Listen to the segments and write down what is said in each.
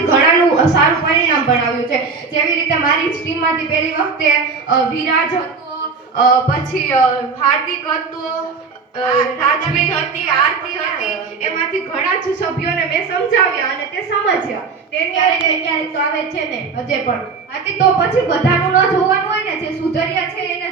એમાંથી ઘણાનું સારું પરિણામ પણ આવ્યું છે. જેવી રીતે મારી જ ટીમમાંથી પહેલી વખતે વિરાજ હતો પછી હાર્દિક હતો રાજવી હતી આરતી હતી. એમાંથી ઘણા જ સભ્યોને મેં સમજાવ્યા અને તે સમજ્યા. તેની તો આવે છે ને હજે પણ. આથી તો પછી બધાનું ન જોવાનું હોય ને જે સુધર્યા છે એને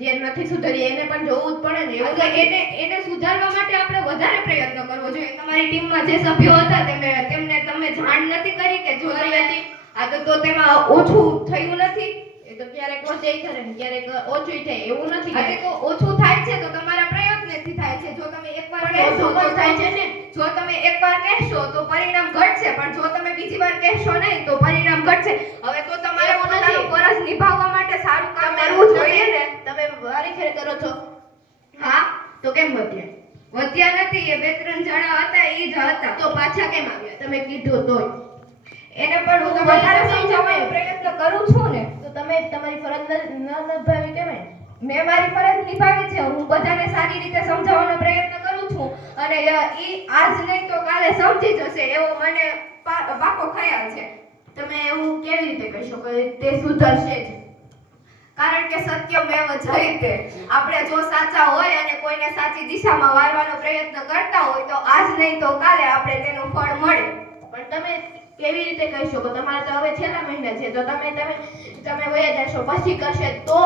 જે નથી સુધરી એને પણ જોવું જ પડે ને. એટલે એને એને સુધારવા માટે આપણે વધારે પ્રયત્ન કરવો જોઈએ. તમારી ટીમમાં જે સભ્યો હતા તેમને તેમને તમે જાણ નથી કરી કે જો હતી. આ તો તો તેમાં ઓછું થયું નથી. એ તો ક્યારેક ઓછે કરે ને ક્યારેક ઓછું થાય એવું નથી આજે તો ઓછું થાય છે તો તમારા પ્રયત્નથી થાય છે. જો તમે એકવાર કહેશો તો થાય છે ને. જો તમે એકવાર કહેશો તો પરિણામ ઘટશે પણ જો તમે બીજી વાર કહેશો નહીં તો પરિણામ ઘટશે. હવે તો તમારે ફરજ નિભાવવા માટે સારું કામ કરવું જોઈએ ને વારી ફેર કરો છો? હા? તો કેમ વધ્યા? વધ્યા નથી એ બે ત્રણ જણા હતા એ જ હતા. તો પાછા કેમ આવ્યા? તમે કીધું તોય. એને પણ હું વધારે સમજાવવાનો પ્રયત્ન કરું છું ને તો તમે તમારી ફરજ ન નિભાવી કેમ મેં મારી ફરજ નિભાવી છે હું બધાને સારી રીતે સમજાવવાનો પ્રયત્ન કરું છું. અને એ આજ નહીં તો કાલે સમજી જશે એવો મને પાકો ખ્યાલ છે. તમે એવું કેવી રીતે કહી શકો? તે સુધરશે જ. કારણ કે સત્યમેવ જયતે આપણે જો સાચા હોય અને કોઈને સાચી દિશામાં વાળવાનો પ્રયત્ન કરતા હોય તો આજ નહીં તો કાલે આપણે તેનું ફળ મળે. પણ તમે કેવી રીતે કહી શકો તમારે તો હવે છેલ્લા મહિના છે તો તમે તમે તમે વયા જશો. પછી કરશે તો?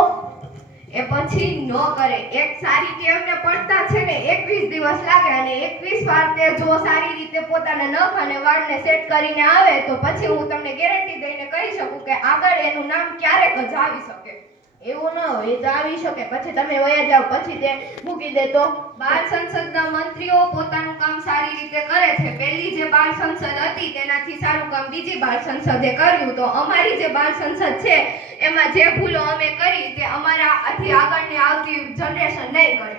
એ પછી ન કરે. એક સારી ટેવને પડતા છે ને 21 દિવસ લાગે અને 21 વાર તે જો સારી રીતે પોતાના નખ અને વાળને સેટ કરીને આવે તો પછી હું તમને ગેરંટી દઈને કહી શકું કે આગળ એનું નામ ક્યારેક જ આવી શકે. એવું ન હોય તો આવી શકે. પછી તમે વયા જાઓ પછી તે મૂકી દે તો બાળ સંસદના મંત્રીઓ પોતાનું કામ સારી રીતે કરે છે. પહેલી જે બાળ સંસદ હતી તેનાથી સારું કામ બીજી બાળ સંસદે કર્યું. તો અમારી જે બાળ સંસદ છે એમાં જે ભૂલો અમે કરી તે અમારા આથી આગળની આવતી જનરેશન નહીં કરે.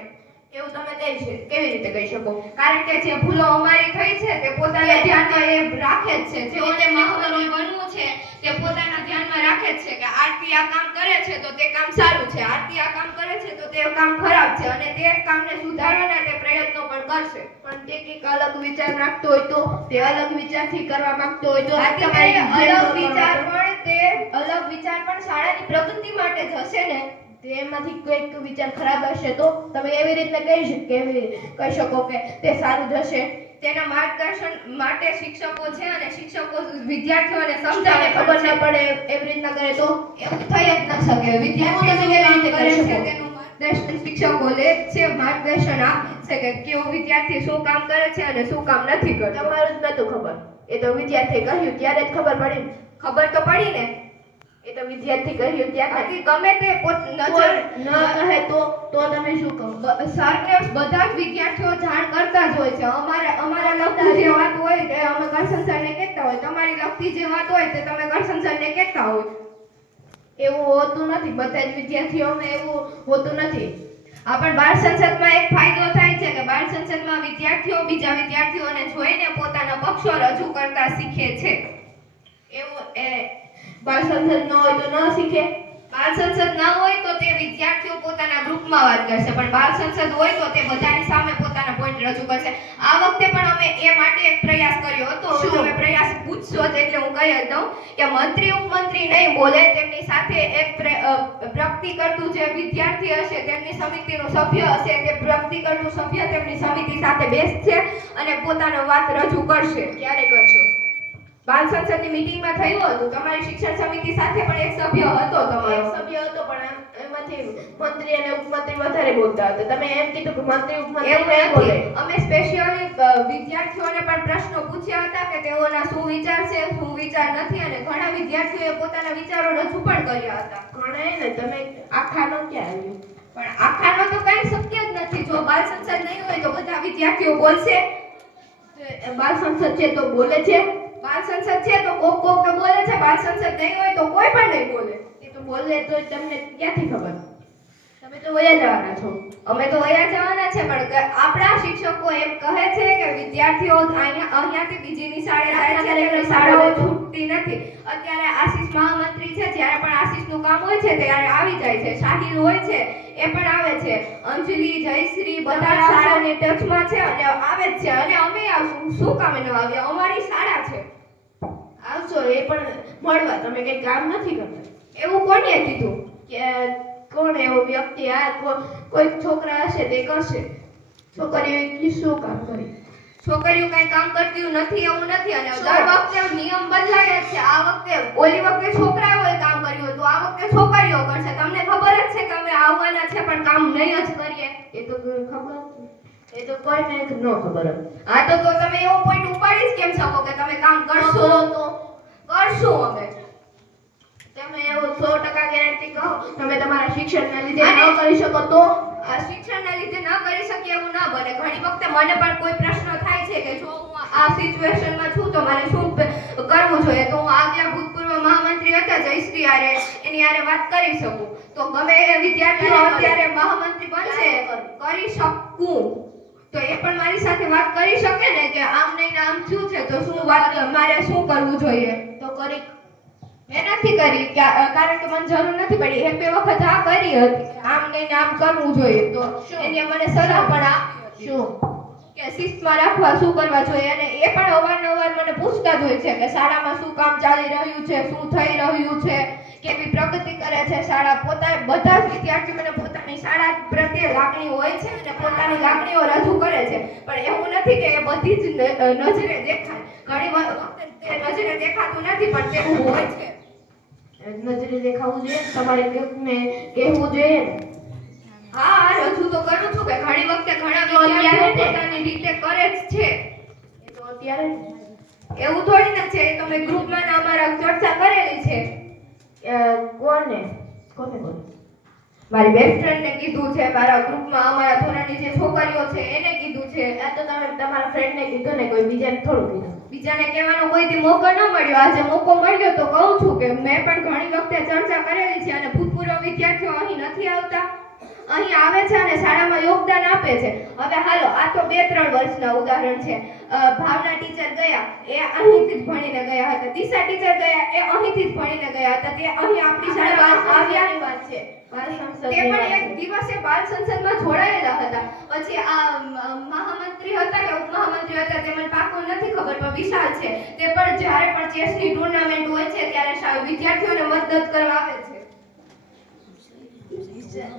એવું તમે કહી છે કેવી રીતે કહી શકો? કારણ કે જે ભૂલો અમારી થઈ છે તે પોતાને ધ્યાનમાં એ રાખે જ છે. જેઓને મહામની બનવું છે તે પોતાના ધ્યાનમાં રાખે જ છે કે આરતી આ કામ કરે છે તો તે કામ સારું છે. આરતી આ કામ કરે છે તો તે કામ ખરાબ છે અને તે કામને સુધારવાના તે પ્રયત્નો પણ કરશે. પણ તે કંઈક અલગ વિચાર રાખતો હોય તો તે અલગ વિચારથી કરવા માંગતો હોય તો અલગ વિચાર પણ તે અલગ વિચાર પણ શાળાની પ્રગતિ માટે જ હશે ને? તેમાંથી એમાંથી કોઈક વિચાર ખરાબ હશે તો તમે એવી રીતે કહી શકો કહી શકો કે તે સારું જશે તેના માર્ગદર્શન માટે શિક્ષકો છે અને શિક્ષકો વિદ્યાર્થીઓને સમજાવે ખબર ન પડે એવી રીતના કરે તો? એવું થઈ જ ન શકે. વિદ્યાર્થીઓને કેવી રીતે કરે છે તેનું માર્ગદર્શન શિક્ષકો લે છે માર્ગદર્શન આપે છે કે કેવો વિદ્યાર્થી શું કામ કરે છે અને શું કામ નથી કરતો. તમારું જ નતું ખબર. એ તો વિદ્યાર્થીએ કહ્યું ત્યારે જ ખબર પડી ને. ખબર તો પડી ને. એ તો વિદ્યાર્થી કહ્યું ત્યારે ગમે તે પોત નજર ન કહે તો તો તમે શું કહો? સરને બધા જ વિદ્યાર્થીઓ જાણ કરતા જ હોય છે. અમારે અમારા લગતી જે વાત હોય તે અમે કરશન સરને કહેતા હોય. તમારી લગતી જે વાત હોય તે તમે કરશન સરને કહેતા હોય. એવું હોતું નથી. બધા જ વિદ્યાર્થીઓને એવું હોતું નથી. આપણ બાળ સંસદમાં એક ફાયદો થાય છે કે બાળ સંસદમાં વિદ્યાર્થીઓ બીજા વિદ્યાર્થીઓને જોઈને પોતાના પક્ષો રજૂ કરતા શીખે છે. એવું એ બાળ સંસદ ન હોય તો ન શીખે. બાળ સંસદ ન હોય તો તે વિદ્યાર્થીઓ પોતાના ગ્રુપમાં વાત કરશે પણ બાળ સંસદ હોય તો તે બધાની સામે પોતાના પોઈન્ટ રજૂ કરશે. આ વખતે પણ અમે એ માટે એક પ્રયાસ કર્યો હતો. શું? તમે પ્રયાસ પૂછશો એટલે હું કહી દઉં કે મંત્રી ઉપમંત્રી નહીં બોલે તેમની સાથે એક પ્ર- પ્રગતિ કરતું જે વિદ્યાર્થી હશે તેમની સમિતિનું સભ્ય હશે તે પ્રગતિ કરતું સભ્ય તેમની સમિતિ સાથે બેસશે અને પોતાનો વાત રજૂ કરશે. ક્યારે કરશો બાળ સંસદની મીટિંગમાં થયું હતું. તમારી શિક્ષણ સમિતિ સાથે પણ એક સભ્ય હતો એક સભ્ય હતો પણ એમાંથી મંત્રી અને ઉપમંત્રી વધારે બોલતા હતા. તમે એમ કીધું કે મંત્રી ઉપમંત્રી એવું બોલે. અમે સ્પેશિયલી વિદ્યાર્થીઓને પણ પ્રશ્નો પૂછ્યા હતા કે તેઓના શું વિચાર છે શું વિચાર નથી અને ઘણા વિદ્યાર્થીઓએ પોતાના વિચારો રજૂ પણ કર્યા હતા. ઘણા ને તમે આખાનો ક્યાં આવ્યું? પણ આખાનો તો કઈ શક્ય જ નથી. જો બાળ સંસદ નહીં હોય તો બધા વિદ્યાર્થીઓ બોલશે. બાલ બાળ સંસદ છે તો બોલે છે. બાળ સંસદ છે તો કોક કોક તો બોલે છે, બાળ સંસદ નહીં હોય તો કોઈ પણ નહીં બોલે. એ તો બોલે તો તમને ક્યાંથી ખબર? તમે તો વયા જવાના છો. અમે તો અહીંયા જવાના છે પણ આપણા શિક્ષકો એમ કહે છે કે વિદ્યાર્થીઓ અહીંયા અહીંયાથી બીજી નિશાળે જાય છે એટલે શાળાઓ છૂટતી નથી. અત્યારે આશીષ મહામંત્રી છે જ્યારે પણ આશીષનું કામ હોય છે ત્યારે આવી જાય છે. શાહિલ હોય છે એ પણ આવે છે. અંજલિ જયશ્રી બધા શાળાની ટચમાં છે અને આવે જ છે. અને અમે આવશું. શું કામે ન આવ્યા અમારી શાળા છે. આવશો એ પણ મળવા. તમે કઈ કામ નથી કરતા. એવું કોને કીધું? કે કોણ એવો વ્યક્તિ? આ કો- કોઈ છોકરા હશે તે કરશે. છોકરીઓ શું કામ કરી? છોકરીઓ કઈ કામ કરતી નથી એવું નથી. અને દર વખતે નિયમ બદલાય છે. આ વખતે ઓલી વખતે છોકરાઓએ કામ કર્યું હતું આ વખતે છોકરીઓ કરશે. તમને ખબર જ છે કે અમે આવવાના છે પણ કામ નહીં જ કરીએ. એ તો ખબર એ તો કોઈને ન ખબર. હા તો તો તમે એવો પોઈન્ટ ઉપાડી જ કેમ શકો કે તમે કામ કરશો? તો. કરશું અમે. તમે એવું સો ટકા ગેરંટી કહો તમે તમારા શિક્ષણના લીધે ન કરી શકો તો? આ શિક્ષણના લીધે ન કરી શકીએ એવું ન બને. ઘણી વખતે મને પણ કોઈ પ્રશ્ન થાય છે કે જો હું આ સિચ્યુએશનમાં છું તો મારે શું કરવું જોઈએ? તો હું આગલા ભૂતપૂર્વ મહામંત્રી હતા જયશ્રી આરે એની આરે વાત કરી શકું. તો ગમે એ વિદ્યાર્થીઓ અત્યારે મહામંત્રી બનશે કરી? શકું. તો એ પણ મારી સાથે વાત કરી શકે ને કે આમ નહીં ને આમ થયું છે તો શું વાત મારે શું કરવું જોઈએ? તો કરી મેં નથી કરી કારણ કે મને જરૂર નથી પડી. એક બે વખત આ કરી હતી. આમ ને આમ કરવું જોઈએ તો? એને મને સલાહ પણ આપી શું? કે શિસ્તમાં રાખવા શું કરવા જોઈએ? અને એ પણ અવારનવાર મને પૂછતા જ હોય છે કે શાળામાં શું કામ ચાલી રહ્યું છે? શું થઈ રહ્યું છે? કેવી પ્રગતિ કરે છે શાળા? પોતા બધા જ વિદ્યાર્થી મને પોતાની શાળા પ્રત્યે લાગણી હોય છે અને પોતાની લાગણીઓ રજૂ કરે છે. પણ એવું નથી કે એ બધી જ નજરે દેખાય. ઘણી વખત તે નજરે દેખાતું નથી પણ તેવું હોય છે. નજરે દેખાવું જોઈએ તમારે કોઈકને કહેવું જોઈએ? હા રજૂ તો કરું છું કે ઘણી વખતે ઘણા વિદ્યાર્થીઓ પોતાની રીતે કરે જ છે. એ તો અત્યારે એવું થોડી ના છે તમે ગ્રુપમાં અમારા ચર્ચા કરેલી છે. કોને? કોને કોને? મારી બેસ્ટ ફ્રેન્ડને કીધું છે મારા ગ્રુપમાં અમારા ધોરણની જે છોકરીઓ છે એને કીધું છે આ તો તમે તમારા ફ્રેન્ડને કીધું ને કોઈ બીજાને થોડું કીધું. બીજાને કહેવાનો કોઈથી મોકો ન મળ્યો. આજે મોકો મળ્યો તો કહું છું કે મેં પણ ઘણી વખતે ચર્ચા કરેલી છે અને ભૂતપૂર્વ વિદ્યાર્થીઓ અહીં નથી આવતા. અહીં આવે છે અને શાળામાં યોગદાન આપે છે. હવે હાલો આ તો બે ત્રણ વર્ષના ઉદાહરણ છે. ભાવના ટીચર ગયા એ અહીંથી જ ભણીને ગયા હતા. દિશા ટીચર ગયા એ અહીંથી જ ભણીને ગયા હતા. તે અહીં આપણી શાળામાં આવ્યાની વાત છે. તે પણ એક દિવસે બાળ સંસદમાં જોડાયેલા હતા. પછી આ મહામંત્રી હતા કે ઉપમહામંત્રી હતા તે મને પાકું નથી ખબર પણ વિશાલ છે. તે પણ જ્યારે પણ ચેસની ટુર્નામેન્ટ હોય છે ત્યારે વિદ્યાર્થીઓને મદદ કરવા આવે છે. વિશાલ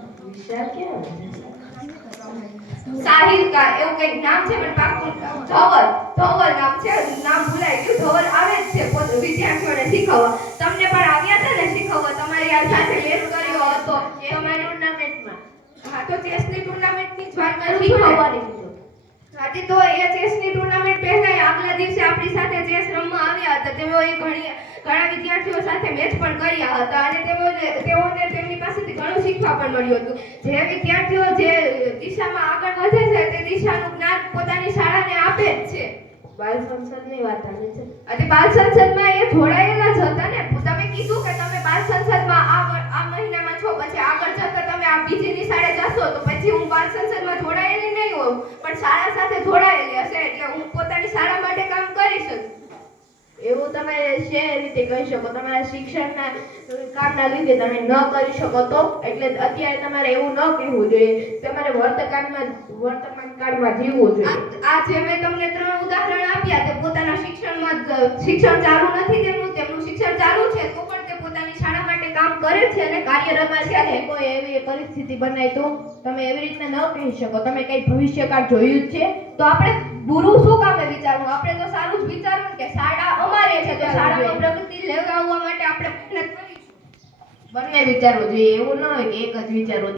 સાહિલ કા એવું કંઈક નામ છે પણ પાકું ધવલ ધવલ નામ છે નામ ભૂલાઈ ગયું. ધવલ આવે જ છે પોતે વિદ્યાર્થીઓને શીખવવા. તમને પણ આવ્યા હતા ને શીખવવા? તમારી આ સાથે કર્યો? હતો તમારી ટુર્નામેન્ટમાં હા તો ચેસની ટુર્નામેન્ટની જ વાત કરું છું. ને. શીખવવાની કીધું. હાથી તો એ ચેસની ટુર્નામેન્ટ પહેલા આગલા દિવસે આપણી સાથે ચેસ રમવા આવ્યા હતા. તેઓએ ઘણી ઘણા વિદ્યાર્થીઓ સાથે મેચ પણ કર્યા હતા અને તેઓને તેઓને તેમની પાસેથી ઘણું શીખવા પણ મળ્યું હતું. જે વિદ્યાર્થીઓ જે દિશામાં આગળ વધે છે તે દિશાનું જ્ઞાન પોતાની શાળાને આપે જ છે. બાળ સંસદની વાત આવે છે. અને બાલ સંસદમાં એ જોડાયેલા જ હતા ને તમે કીધું કે તમે બાલ સંસદમાં આ વ- આ મહિનામાં છો પછી આગળ જતા તમે આ બીજીની શાળે તો પછી હું બાળ સંસદમાં જોડાયેલી નહીં હોઉં પણ શાળા સાથે જોડાયેલી હશે એટલે હું પોતાની શાળા માટે કામ કરી શકું એવું તમે છે રીતે કહી શકો. તમારા શિક્ષણના કામના લીધે તમે ન કરી શકો તો? એટલે અત્યારે તમારે એવું ન કહેવું જોઈએ. તમારે વર્તમાનમાં વર્તમાન કાળમાં જીવવું જોઈએ. આ જે મેં તમને ત્રણ ઉદાહરણ આપ્યા તે પોતાના શિક્ષણમાં શિક્ષણ ચાલુ નથી તેમનું તેમનું શિક્ષણ ચાલુ છે તો પણ કામ કરે છે અને કાર્યરતમાં છે ને કોઈ એવી પરિસ્થિતિ બનાય તો તમે એવી રીતના ન કહી શકો. તમે કઈ ભવિષ્યકાળ જોયું જ છે. તો આપણે બુરું શું કામે વિચારવું? આપણે તો સારું જ વિચારવું કે શાળા અમારે છે તો શાળામાં પ્રગતિ લેવડાવવા માટે આપણે બંને વિચારવું જોઈએ એવું ન હોય કે એક જ વિચારવું